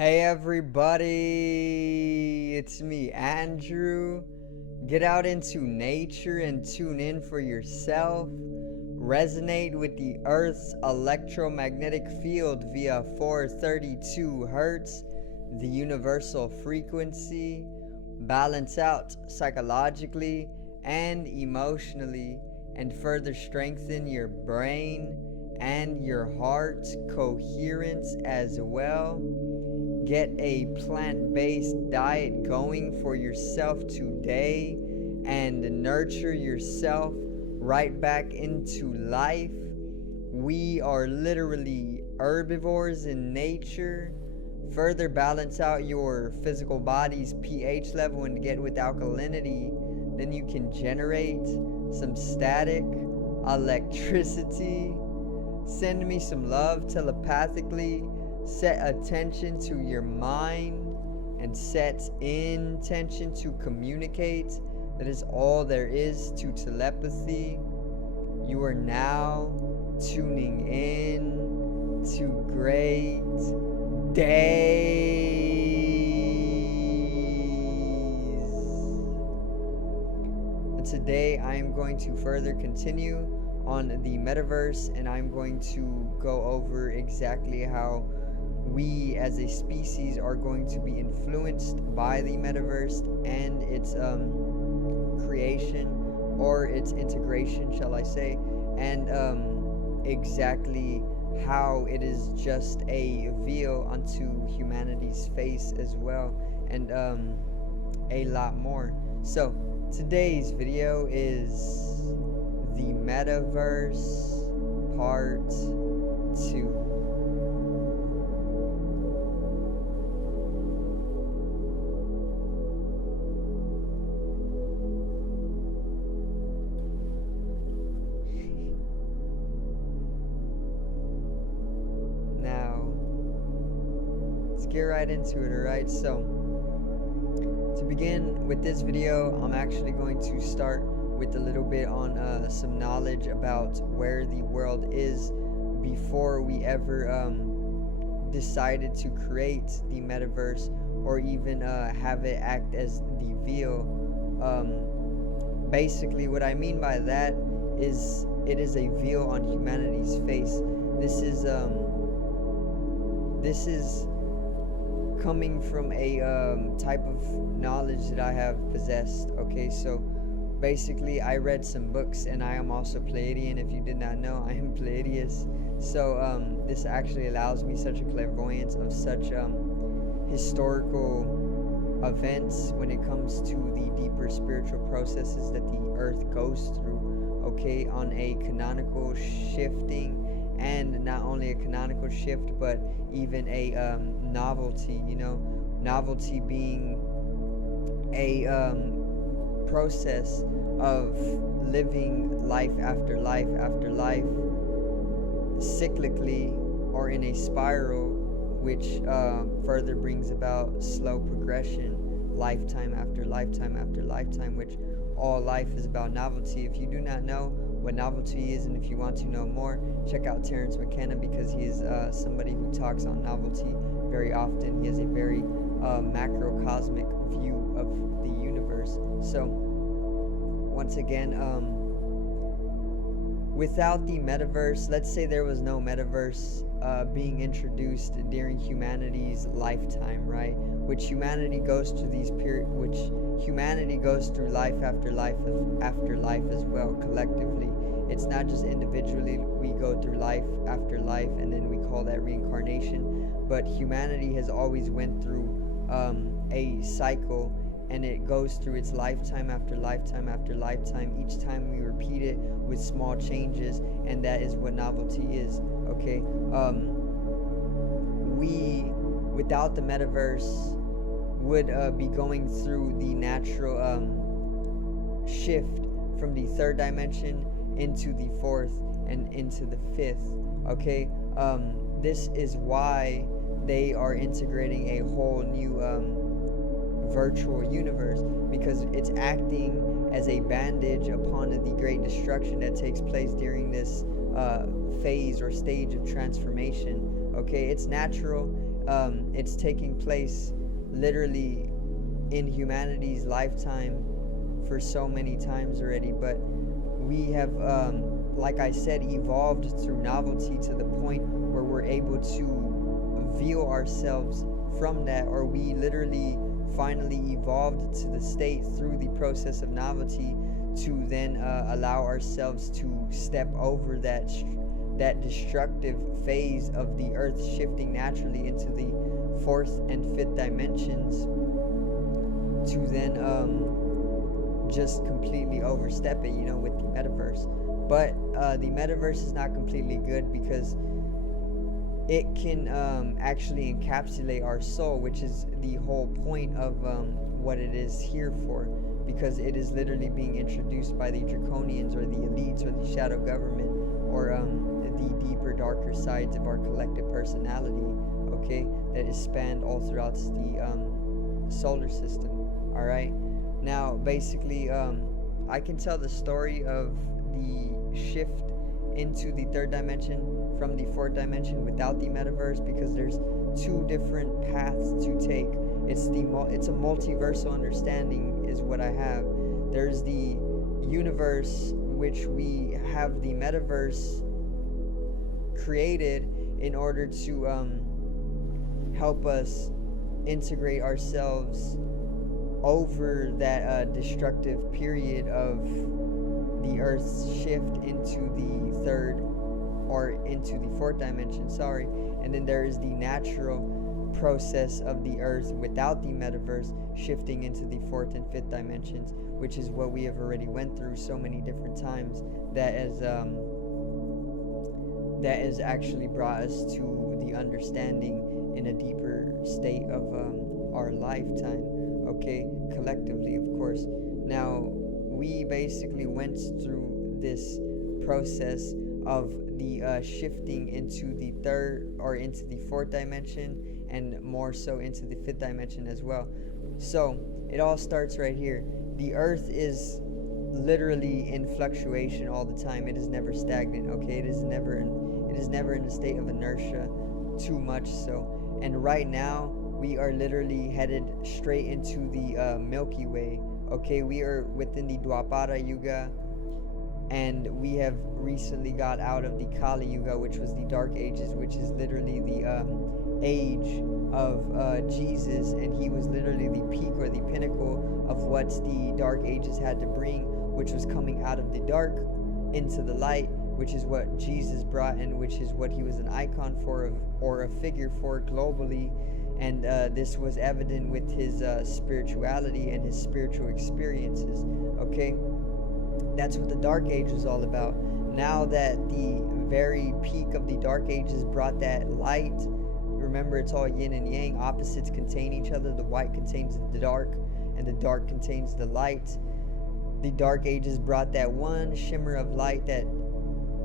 Hey everybody, it's me, Andrew. Get out into nature and tune in for yourself. Resonate with the Earth's electromagnetic field via 432 Hertz, the universal frequency. Balance out psychologically and emotionally, and further strengthen your brain and your heart coherence as well. Get a plant based diet going for yourself today and nurture yourself right back into life. We are literally herbivores in nature. Further balance out your physical body's pH level and get with alkalinity. Then you can generate some static, electricity. Send me some love telepathically. Set attention to your mind and set intention to communicate. That is all there is to telepathy. You are now tuning in to great days. And today I am going to further continue on the metaverse, and I'm going to go over exactly how we as a species are going to be influenced by the metaverse and its creation, or its integration, shall I say, and exactly how it is just a veil onto humanity's face as well, and a lot more. So today's video is the metaverse part 2. Get right into it. Alright, so to begin with this video, I'm actually going to start with a little bit on some knowledge about where the world is before we ever decided to create the metaverse, or even have it act as the veil. Basically what I mean by that is it is a veil on humanity's face. This is coming from a type of knowledge that I have possessed. Okay, so basically I read some books, and I am also Pleiadian. If you did not know, I am Pleiadius. So this actually allows me such a clairvoyance of such historical events when it comes to the deeper spiritual processes that the earth goes through, okay, on a canonical shifting, and not only a canonical shift, but even a novelty, novelty being a process of living life after life after life, cyclically or in a spiral, which further brings about slow progression, lifetime after lifetime after lifetime, which all life is about novelty. If you do not know what novelty is, and if you want to know more, check out Terrence McKenna, because he is somebody who talks on novelty very often. He has a very macrocosmic view of the universe. So once again, without the metaverse, let's say there was no metaverse being introduced during humanity's lifetime, right? Which humanity goes through life after life after life as well, collectively. It's not just individually we go through life after life and then we call that reincarnation, but humanity has always went through a cycle, and it goes through its lifetime after lifetime after lifetime. Each time we repeat it with small changes, and that is what novelty is. Okay, we, without the metaverse, would be going through the natural shift from the third dimension into the fourth and into the fifth. Okay, this is why they are integrating a whole new virtual universe, because it's acting as a bandage upon the great destruction that takes place during this phase or stage of transformation. Okay, it's natural, It's taking place literally in humanity's lifetime for so many times already, but we have, like I said, evolved through novelty to the point where we're able to view ourselves from that, or we literally finally evolved to the state through the process of novelty to then allow ourselves to step over that destructive phase of the earth shifting naturally into the fourth and fifth dimensions, to then just completely overstep it, with the metaverse. But the metaverse is not completely good because it can actually encapsulate our soul, which is the whole point of what it is here for, because it is literally being introduced by the draconians or the elites or the shadow government, or the deeper, darker sides of our collective personality, okay, that is spanned all throughout the solar system. All right, now basically I can tell the story of the shift into the third dimension from the fourth dimension without the metaverse, because there's two different paths to take. It's a multiversal understanding is what I have. There's the universe, which we have the metaverse created in order to help us integrate ourselves over that destructive period of the Earth's shift into the third, or into the fourth dimension, sorry. And then there is the natural process of the Earth without the metaverse shifting into the fourth and fifth dimensions, which is what we have already went through so many different times. That has actually brought us to the understanding in a deeper state of our lifetime, okay, collectively, of course. Now, we basically went through this process of the shifting into the third, or into the fourth dimension, and more so into the fifth dimension as well. So it all starts right here. The earth is literally in fluctuation all the time. It is never stagnant, okay? It is never in a state of inertia, too much so. And right now we are literally headed straight into the Milky Way. Okay, we are within the Dwapara Yuga, and we have recently got out of the Kali Yuga, which was the Dark Ages, which is literally the age of Jesus, and he was literally the peak or the pinnacle of what the Dark Ages had to bring, which was coming out of the dark into the light, which is what Jesus brought, and which is what he was an icon for, or a figure for globally. And this was evident with his spirituality and his spiritual experiences, okay? That's what the Dark Age was all about. Now that the very peak of the Dark Ages brought that light, remember, it's all yin and yang, opposites contain each other. The white contains the dark, and the dark contains the light. The Dark Ages brought that one shimmer of light, that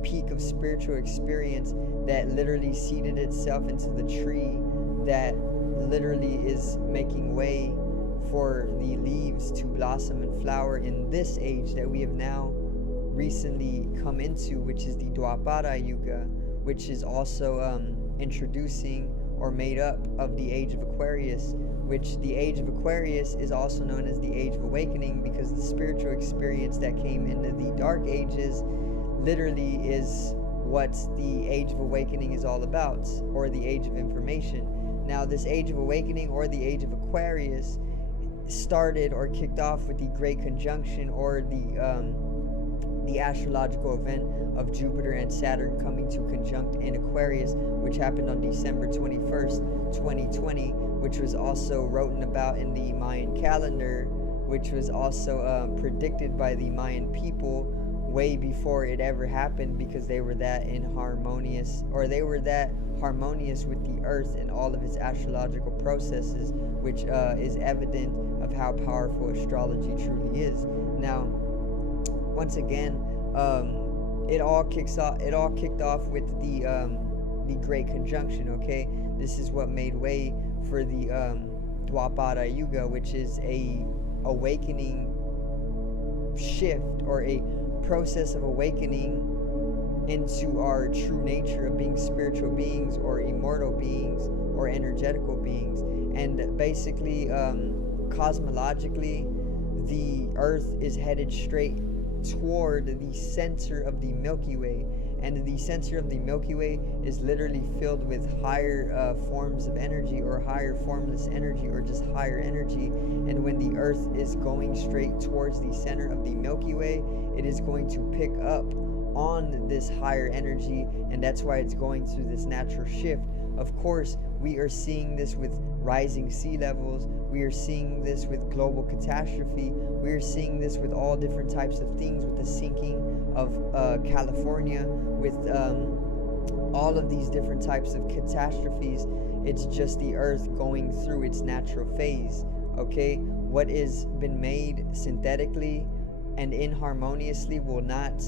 peak of spiritual experience that literally seeded itself into the tree that literally is making way for the leaves to blossom and flower in this age that we have now recently come into, which is the Dwapara Yuga, which is also introducing or made up of the age of Aquarius, which the age of Aquarius is also known as the age of awakening, because the spiritual experience that came into the Dark Ages literally is what the age of awakening is all about, or the age of information. Now, this age of awakening, or the age of Aquarius, started or kicked off with the Great Conjunction, or the astrological event of Jupiter and Saturn coming to conjunct in Aquarius, which happened on December 21st, 2020, which was also written about in the Mayan calendar, which was also predicted by the Mayan people way before it ever happened, because they were that harmonious with the earth and all of its astrological processes, which is evident of how powerful astrology truly is. Now, once again, it all kicked off with the Great Conjunction, okay? This is what made way for the Dwapara Yuga, which is a awakening shift, or a process of awakening into our true nature of being spiritual beings, or immortal beings, or energetical beings. And basically, cosmologically, the Earth is headed straight toward the center of the Milky Way. And the center of the Milky Way is literally filled with higher forms of energy, or higher formless energy, or just higher energy. And when the Earth is going straight towards the center of the Milky Way, it is going to pick up on this higher energy, and that's why it's going through this natural shift. Of course, we are seeing this with rising sea levels. We are seeing this with global catastrophe. We are seeing this with all different types of things, with the sinking of California, with all of these different types of catastrophes. It's just the Earth going through its natural phase. Okay, what is been made synthetically and inharmoniously will not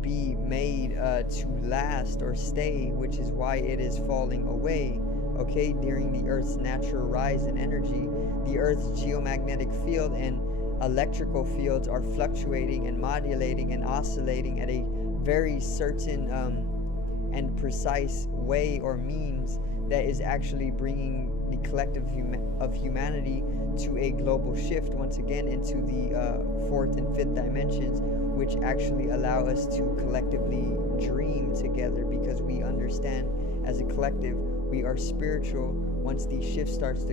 be made to last or stay, which is why it is falling away. Okay, during the Earth's natural rise in energy, the Earth's geomagnetic field and electrical fields are fluctuating and modulating and oscillating at a very certain and precise way or means that is actually bringing the collective of humanity to a global shift once again into the fourth and fifth dimensions, which actually allow us to collectively dream together, because we understand as a collective we are spiritual. Once the shift starts to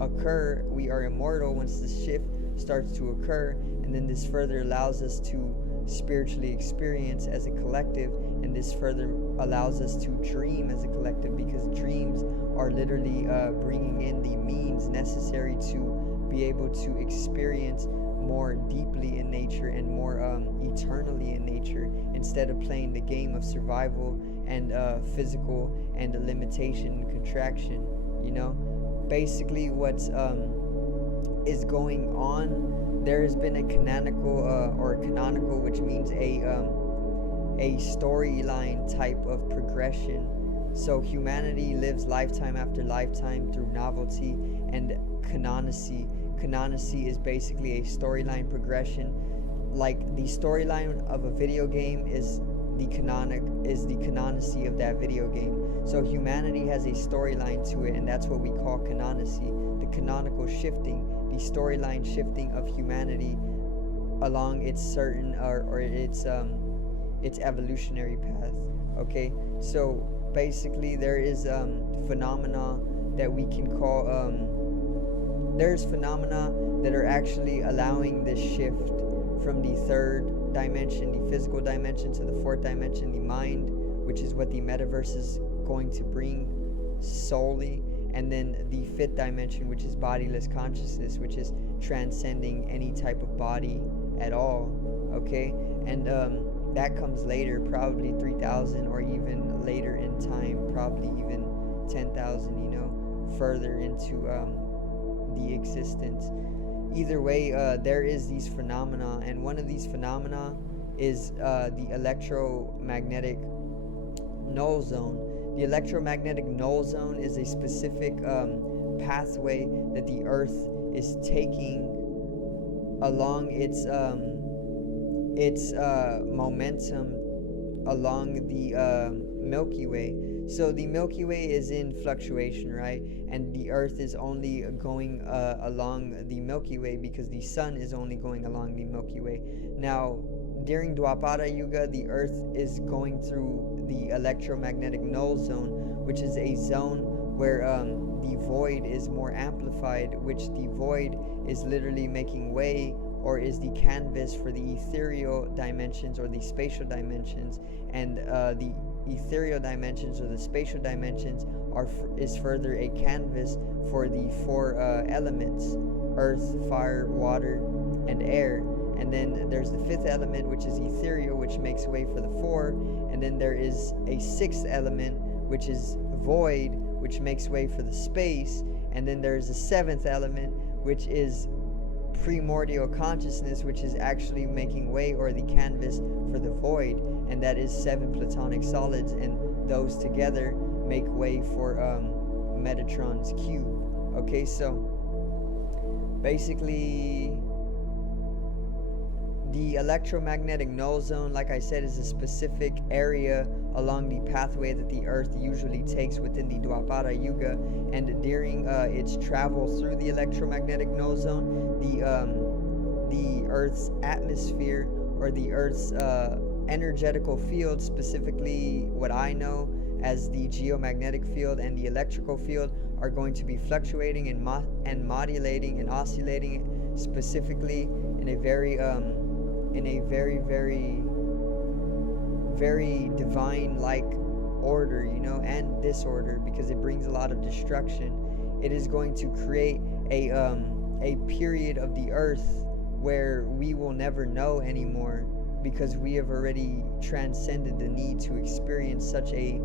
occur, we are immortal once the shift starts to occur, and then this further allows us to spiritually experience as a collective, and this further allows us to dream as a collective, because dreams are literally bringing in the means necessary to be able to experience more deeply in nature and more eternally in nature, instead of playing the game of survival and physical and limitation and contraction. Basically what's is going on, there has been a canonical, which means a storyline type of progression. So humanity lives lifetime after lifetime through novelty and canonicity. Canonicity is basically a storyline progression. Like the storyline of a video game is the canonicity of that video game. So humanity has a storyline to it, and that's what we call canonicity. The canonical shifting, the storyline shifting of humanity along its certain or its evolutionary path. Okay, so basically there is phenomena that we can call there's phenomena that are actually allowing this shift from the third dimension, the physical dimension, to the fourth dimension, the mind, which is what the metaverse is going to bring solely, and then the fifth dimension, which is bodiless consciousness, which is transcending any type of body at all. Okay, and that comes later, probably 3,000 or even later in time, probably even 10,000, further into the existence. Either way, there is these phenomena, and one of these phenomena is the electromagnetic null zone. The electromagnetic null zone is a specific pathway that the Earth is taking along its momentum along the Milky Way. So the Milky Way is in fluctuation, right? And the Earth is only going along the Milky Way because the Sun is only going along the Milky Way. Now, during Dwapara Yuga, the Earth is going through the electromagnetic null zone, which is a zone where the void is more amplified, which the void is literally making way, or is the canvas for the ethereal dimensions or the spatial dimensions, and the ethereal dimensions or the spatial dimensions is further a canvas for the four elements: earth, fire, water, and air. And then there's the fifth element, which is ethereal, which makes way for the four. And then there is a sixth element, which is void, which makes way for the space. And then there's a seventh element, which is primordial consciousness, which is actually making way, or the canvas, for the void. And that is 7 platonic solids, and those together make way for Metatron's cube. Okay, so basically The electromagnetic null zone, like I said, is a specific area along the pathway that the Earth usually takes within the Dwapara Yuga, and during its travel through the electromagnetic null zone, the Earth's atmosphere, or the Earth's energetical field, specifically what I know as the geomagnetic field and the electrical field, are going to be fluctuating and modulating and oscillating, specifically in a very very divine like order, and disorder, because it brings a lot of destruction. It is going to create a period of the earth where we will never know anymore, because we have already transcended the need to experience such a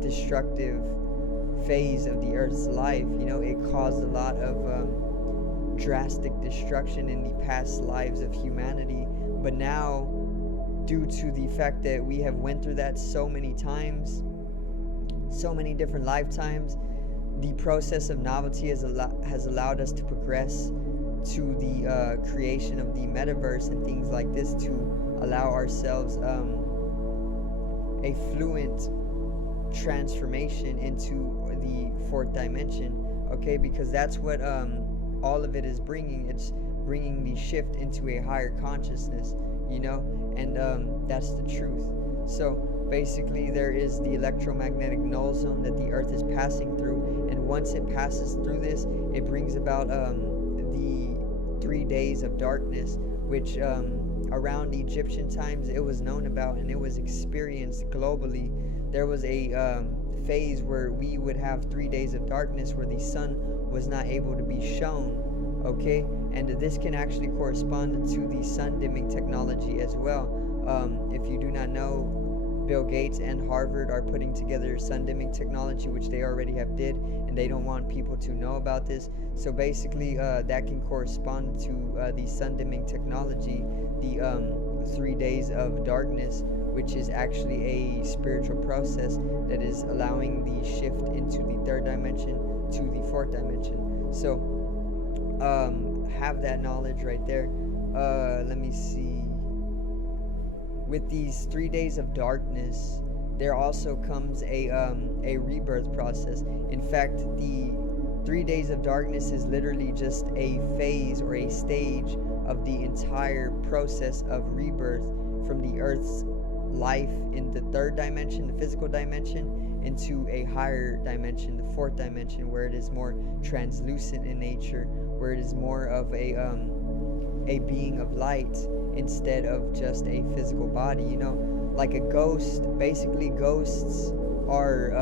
destructive phase of the earth's life. It caused a lot of drastic destruction in the past lives of humanity, but now, due to the fact that we have went through that so many times, so many different lifetimes, the process of novelty has allowed us to progress to the creation of the metaverse and things like this, to allow ourselves a fluent transformation into the fourth dimension, okay? Because that's what all of it is bringing. It's bringing the shift into a higher consciousness, and that's the truth. So basically, there is the electromagnetic null zone that the earth is passing through, and once it passes through this, it brings about the 3 days of darkness, which around Egyptian times it was known about, and it was experienced globally. There was a phase where we would have 3 days of darkness where the sun was not able to be shown, okay? And this can actually correspond to the sun dimming technology as well. If you do not know, Bill Gates and Harvard are putting together sun dimming technology, which they already have did, and they don't want people to know about this. So basically, that can correspond to the sun dimming technology, the 3 days of darkness, which is actually a spiritual process that is allowing the shift into the third dimension to the fourth dimension. So have that knowledge right there. Let me see. With these 3 days of darkness, there also comes a rebirth process. In fact, the 3 days of darkness is literally just a phase or a stage of the entire process of rebirth from the earth's life in the third dimension, the physical dimension, into a higher dimension, the fourth dimension, where it is more translucent in nature, where it is more of a being of light instead of just a physical body. Like a ghost. Basically, ghosts are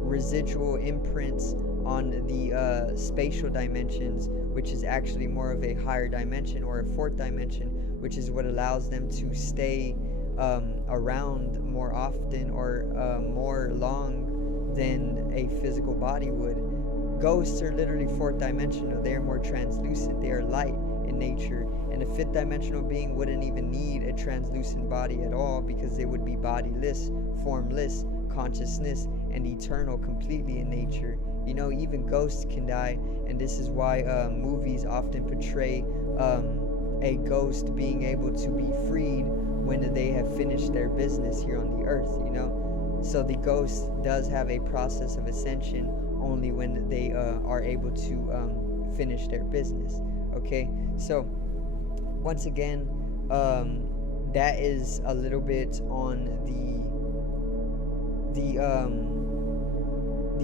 residual imprints on the spatial dimensions, which is actually more of a higher dimension, or a fourth dimension, which is what allows them to stay around more often, or more long than a physical body would. Ghosts are literally fourth dimensional. They are more translucent. They are light in nature, and a fifth dimensional being wouldn't even need a translucent body at all, because they would be bodiless, formless, consciousness, and eternal completely in nature. Even ghosts can die, and this is why movies often portray a ghost being able to be freed when they have finished their business here on the earth. So the ghost does have a process of ascension only when they are able to finish their business. Okay, so once again, that is a little bit on the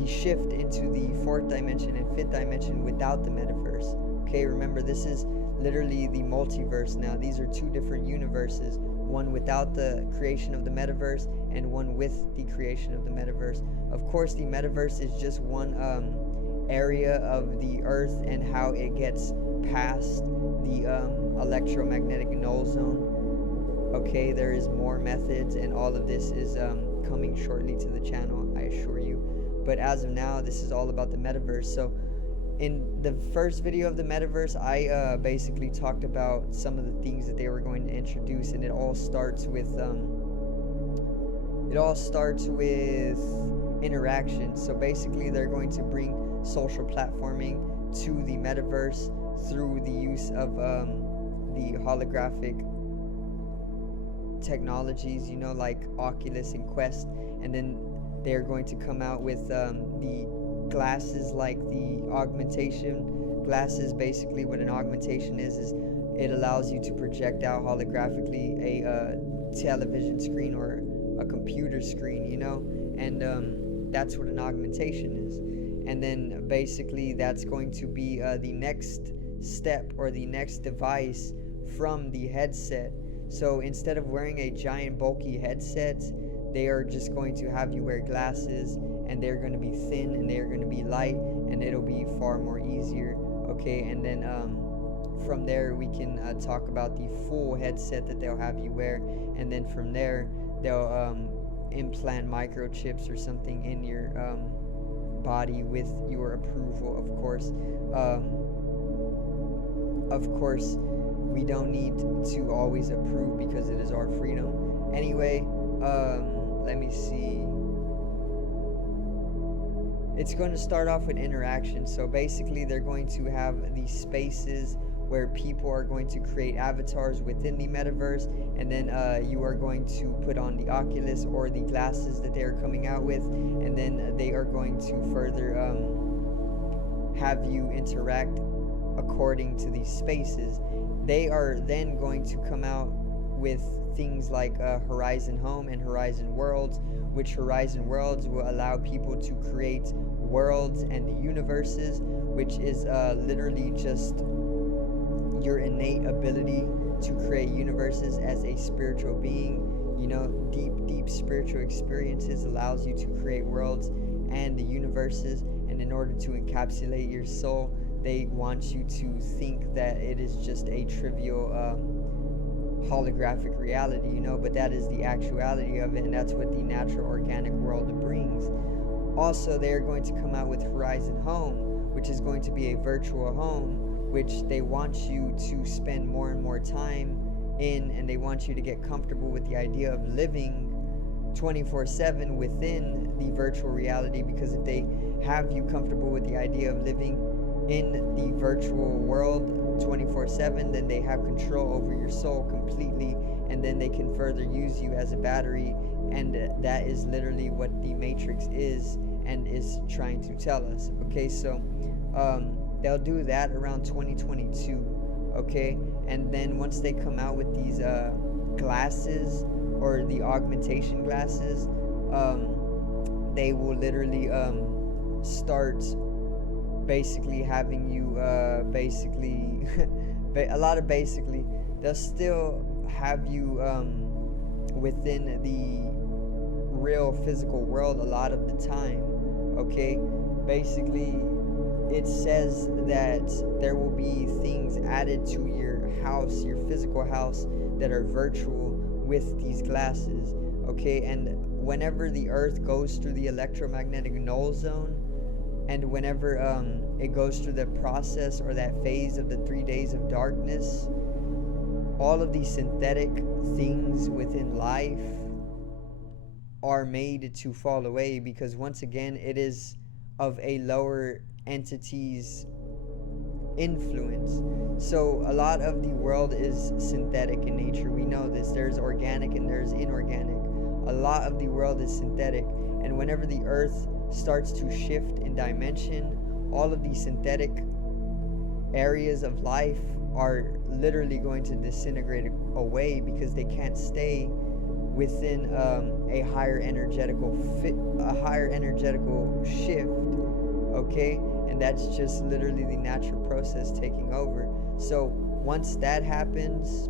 shift into the fourth dimension and fifth dimension without the metaverse. Okay, remember, this is literally the multiverse now. These are two different universes, one without the creation of the metaverse and one with the creation of the metaverse. Of course, the metaverse is just one area of the earth and how it gets past the electromagnetic null zone. Okay, there is more methods, and all of this is coming shortly to the channel, I assure you. But as of now, this is all about the metaverse. So in the first video of the metaverse, I basically talked about some of the things that they were going to introduce, and it all starts with interaction. So basically, they're going to bring social platforming to the metaverse through the use of the holographic technologies, you know, like Oculus and Quest, and then they're going to come out with the glasses, like the augmentation glasses. Basically what an augmentation is it allows you to project out holographically a television screen or a computer screen, you know, and that's what an augmentation is. And then basically that's going to be the next step or the next device from the headset. So instead of wearing a giant bulky headset, they are just going to have you wear glasses, and they're going to be thin and they're going to be light, and it'll be far more easier. Okay, and then from there we can talk about the full headset that they'll have you wear, and then from there they'll implant microchips or something in your body with your approval, of course. Of course, we don't need to always approve because it is our freedom. Anyway, let me see. It's going to start off with interaction. So basically they're going to have these spaces where people are going to create avatars within the metaverse, and then you are going to put on the Oculus or the glasses that they're coming out with, and then they are going to further have you interact according to these spaces. They are then going to come out with things like Horizon Home and Horizon Worlds, which Horizon Worlds will allow people to create worlds and universes, which is literally just your innate ability to create universes as a spiritual being. You know, deep spiritual experiences allows you to create worlds and the universes, and in order to encapsulate your soul, they want you to think that it is just a trivial holographic reality, you know, but that is the actuality of it, and that's what the natural organic world brings. Also, they're going to come out with Horizon Home, which is going to be a virtual home, which they want you to spend more and more time in, and they want you to get comfortable with the idea of living 24/7 within the virtual reality, because if they have you comfortable with the idea of living in the virtual world 24/7, then they have control over your soul completely, and then they can further use you as a battery, and that is literally what the Matrix is and is trying to tell us. Okay, so they'll do that around 2022. Okay, and then once they come out with these glasses or the augmentation glasses, they will literally start basically having you basically a lot of basically they'll still have you within the real physical world a lot of the time. Okay, basically it says that there will be things added to your house, your physical house, that are virtual with these glasses. Okay, and whenever the earth goes through the electromagnetic null zone, and whenever it goes through the process or that phase of the 3 days of darkness, all of these synthetic things within life are made to fall away, because once again it is of a lower entity's influence. So a lot of the world is synthetic in nature. We know this. There's organic and there's inorganic. A lot of the world is synthetic, and whenever the earth starts to shift in dimension, all of these synthetic areas of life are literally going to disintegrate away, because they can't stay within a higher energetical shift. Okay, and that's just literally the natural process taking over. So once that happens,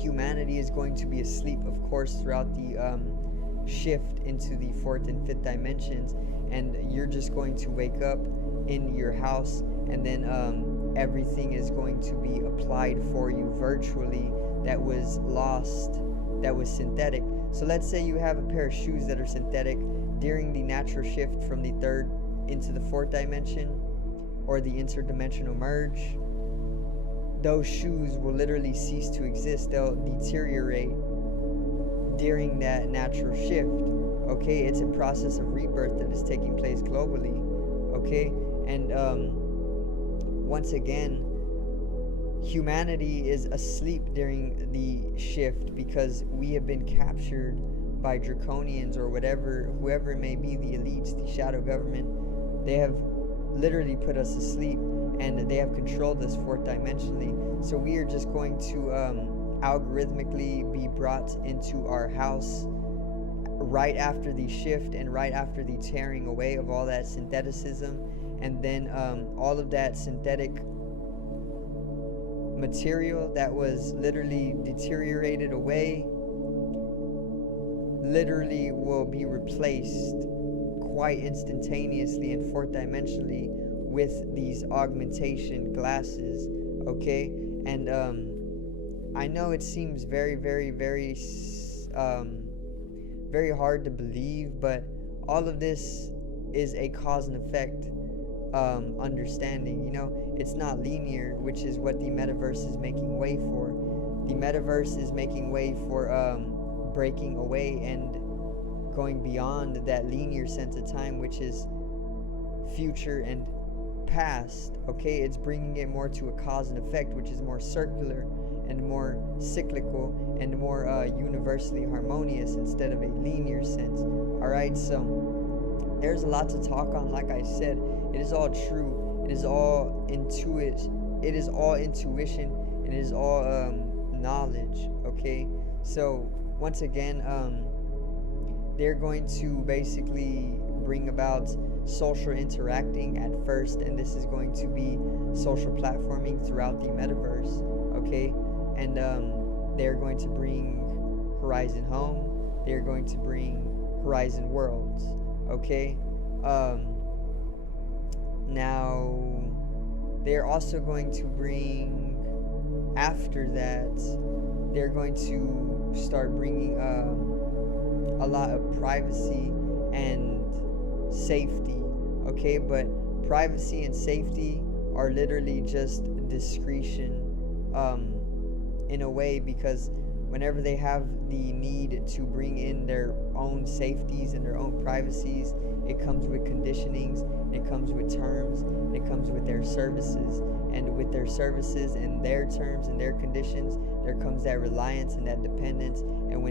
humanity is going to be asleep, of course, throughout the shift into the 4th and 5th dimensions, and you're just going to wake up in your house, and then everything is going to be applied for you virtually that was lost, that was synthetic. So let's say you have a pair of shoes that are synthetic. During the natural shift from the 3rd into the 4th dimension, or the interdimensional merge, those shoes will literally cease to exist. They'll deteriorate during that natural shift. Okay, it's a process of rebirth that is taking place globally. Okay, and once again, humanity is asleep during the shift because we have been captured by draconians or whatever, whoever it may be, the elites, the shadow government. They have literally put us asleep, and they have controlled us fourth dimensionally. So we are just going to algorithmically be brought into our house right after the shift and right after the tearing away of all that syntheticism, and then all of that synthetic material that was literally deteriorated away literally will be replaced quite instantaneously and fourth dimensionally with these augmentation glasses. Okay, and I know it seems very very hard to believe, but all of this is a cause and effect understanding. You know, it's not linear, which is what the metaverse is making way for. The metaverse is making way for breaking away and going beyond that linear sense of time, which is future and past. Okay, it's bringing it more to a cause and effect, which is more circular and more cyclical and more universally harmonious instead of a linear sense. All right, so there's a lot to talk on. Like I said, it is all true, it is all intuition, and it is all knowledge. Okay, so once again, they're going to basically bring about social interacting at first, and this is going to be social platforming throughout the metaverse. Okay, and they're going to bring Horizon Home, they're going to bring Horizon Worlds. Okay, now they're also going to bring, after that, they're going to start bringing a lot of privacy and safety. Okay, but privacy and safety are literally just discretion in a way, because whenever they have the need to bring in their own safeties and their own privacies, it comes with conditionings, it comes with terms, it comes with their services, and with their services and their terms and their conditions, there comes that reliance and that dependence. And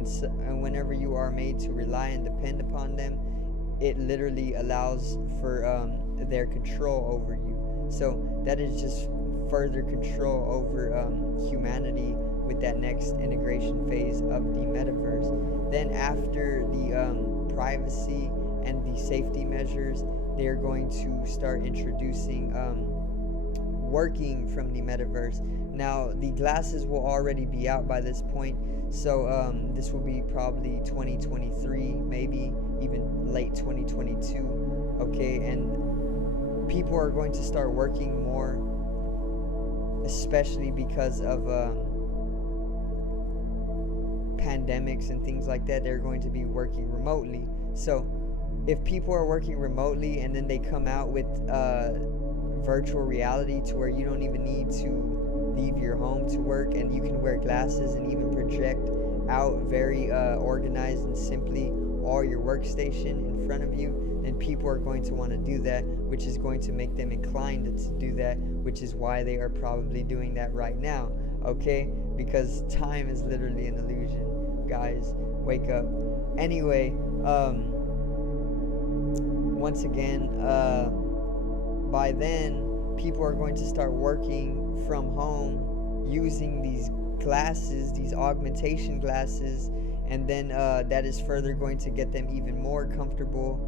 whenever you are made to rely and depend upon them, it literally allows for their control over you. So that is just further control over humanity with that next integration phase of the metaverse. Then after the privacy and the safety measures, they're going to start introducing working from the metaverse. Now the glasses will already be out by this point, so this will be probably 2023, maybe even late 2022. Okay, and people are going to start working more, especially because of pandemics and things like that. They're going to be working remotely. So if people are working remotely and then they come out with virtual reality to where you don't even need to leave your home to work, and you can wear glasses and even project out very organized and simply all your workstation in front of you, then people are going to want to do that, which is going to make them inclined to do that, which is why they are probably doing that right now. Okay, because time is literally an illusion, guys. Wake up. Anyway, once again, by then people are going to start working from home using these glasses, these augmentation glasses, and then that is further going to get them even more comfortable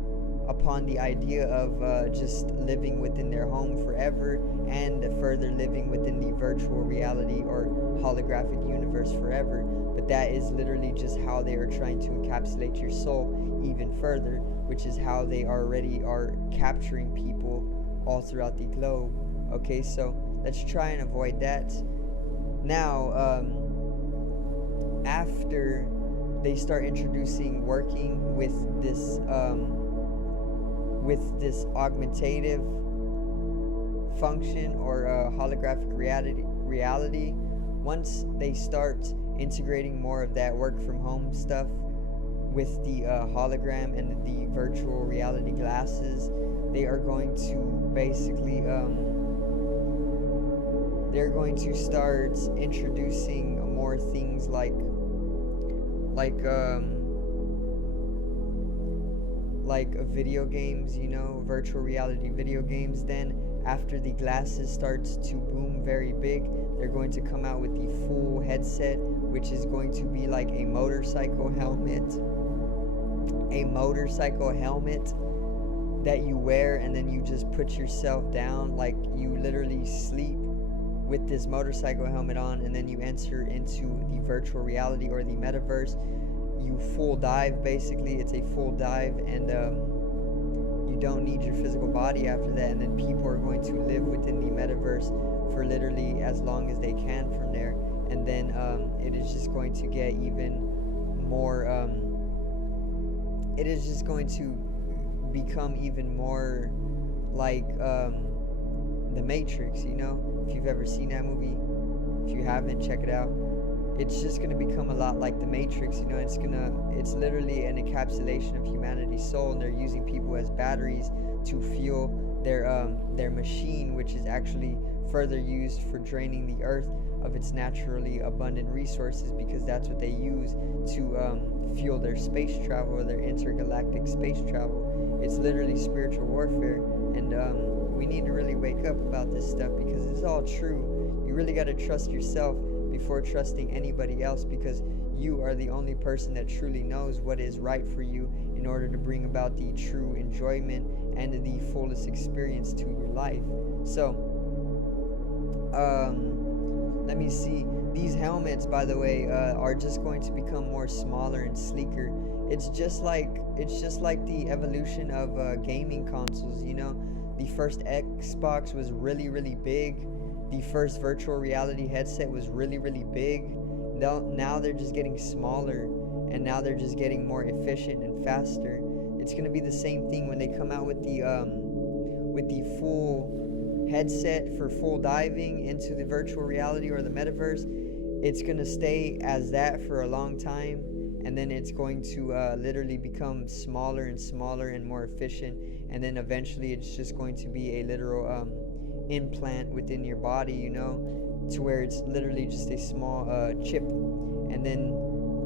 upon the idea of just living within their home forever, and further living within the virtual reality or holographic universe forever. But that is literally just how they are trying to encapsulate your soul even further, which is how they already are capturing people all throughout the globe. Okay, so let's try and avoid that. Now, after they start introducing working with this augmentative function or holographic reality, once they start integrating more of that work from home stuff with the hologram and the virtual reality glasses, they are going to basically they're going to start introducing more things like video games, virtual reality video games. Then after the glasses starts to boom very big, they're going to come out with the full headset, which is going to be like a motorcycle helmet that you wear, and then you just put yourself down, like you literally sleep with this motorcycle helmet on, and then you enter into the virtual reality or the metaverse. You full dive, basically. It's a full dive, and you don't need your physical body after that. And then people are going to live within the metaverse for literally as long as they can from there. And then it is just going to get even more. It is just going to become even more like the Matrix. If you've ever seen that movie, if you haven't, check it out. It's just going to become a lot like the Matrix. It's literally an encapsulation of humanity's soul, and they're using people as batteries to fuel their machine, which is actually further used for draining the earth of its naturally abundant resources, because that's what they use to fuel their space travel, or their intergalactic space travel. It's literally spiritual warfare, and we need to really wake up about this stuff, because it's all true. You really got to trust yourself before trusting anybody else, because you are the only person that truly knows what is right for you in order to bring about the true enjoyment and the fullest experience to your life. So let me see. These helmets, by the way, are just going to become more smaller and sleeker. It's just like the evolution of gaming consoles. The first Xbox was really, really big. The first virtual reality headset was really, really big. Now they're just getting smaller, and now they're just getting more efficient and faster. It's gonna be the same thing when they come out with the full headset for full diving into the virtual reality or the metaverse. It's gonna stay as that for a long time, and then it's going to literally become smaller and smaller and more efficient, and then eventually it's just going to be a literal implant within your body, to where it's literally just a small chip, and then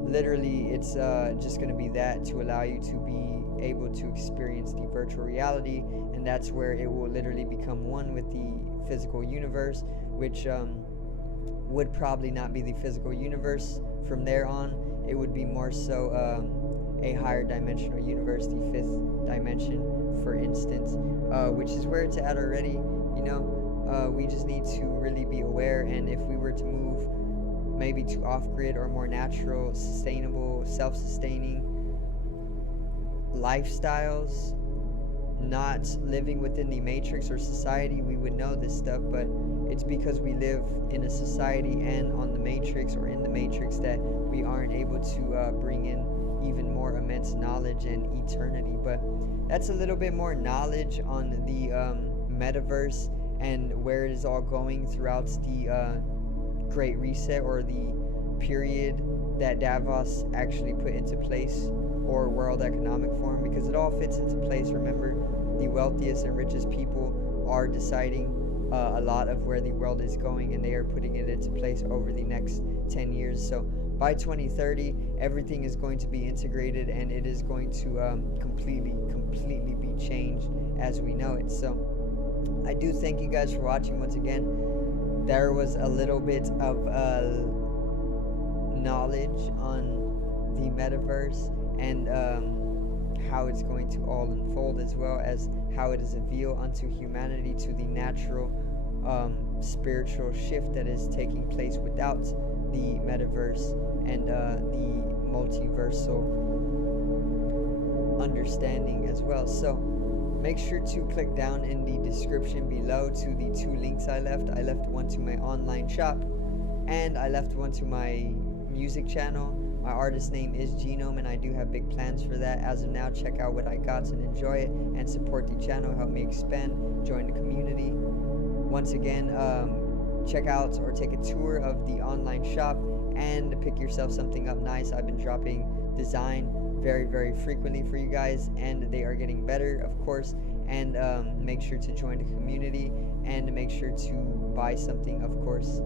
literally it's just going to be that to allow you to be able to experience the virtual reality, and that's where it will literally become one with the physical universe, which would probably not be the physical universe from there on. It would be more so a higher dimensional universe, the fifth dimension, for instance, which is where it's at already. We just need to really be aware, and if we were to move maybe to off-grid or more natural, sustainable, self-sustaining lifestyles, not living within the matrix or society, we would know this stuff. But it's because we live in a society and on the matrix or in the matrix that we aren't able to bring in even more immense knowledge and eternity. But that's a little bit more knowledge on the metaverse and where it is all going throughout the Great Reset, or the period that Davos actually put into place, or World Economic Forum, because it all fits into place. Remember, the wealthiest and richest people are deciding a lot of where the world is going, and they are putting it into place over the next 10 years. So by 2030, everything is going to be integrated, and it is going to completely be changed as we know it. So I do thank you guys for watching once again. There was a little bit of knowledge on the metaverse and how it's going to all unfold, as well as how it is a veil unto humanity to the natural spiritual shift that is taking place without the metaverse and the multiversal understanding as well. So make sure to click down in the description below to the 2 links I left. I left one to my online shop, and I left one to my music channel. My artist name is Genome, and I do have big plans for that. As of now, check out what I got and enjoy it, and support the channel, help me expand, join the community. Once again, check out or take a tour of the online shop and pick yourself something up nice. I've been dropping design very frequently for you guys, and they are getting better, of course. And make sure to join the community and make sure to buy something, of course.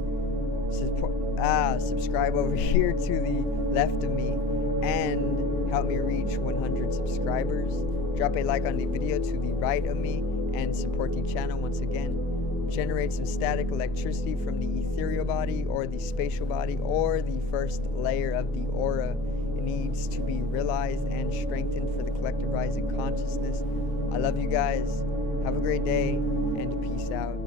Subscribe over here to the left of me and help me reach 100 subscribers. Drop a like on the video to the right of me and support the channel once again. Generate some static electricity from the ethereal body or the spatial body or the first layer of the aura. It needs to be realized and strengthened for the collective rising consciousness. I love you guys. Have a great day and peace out.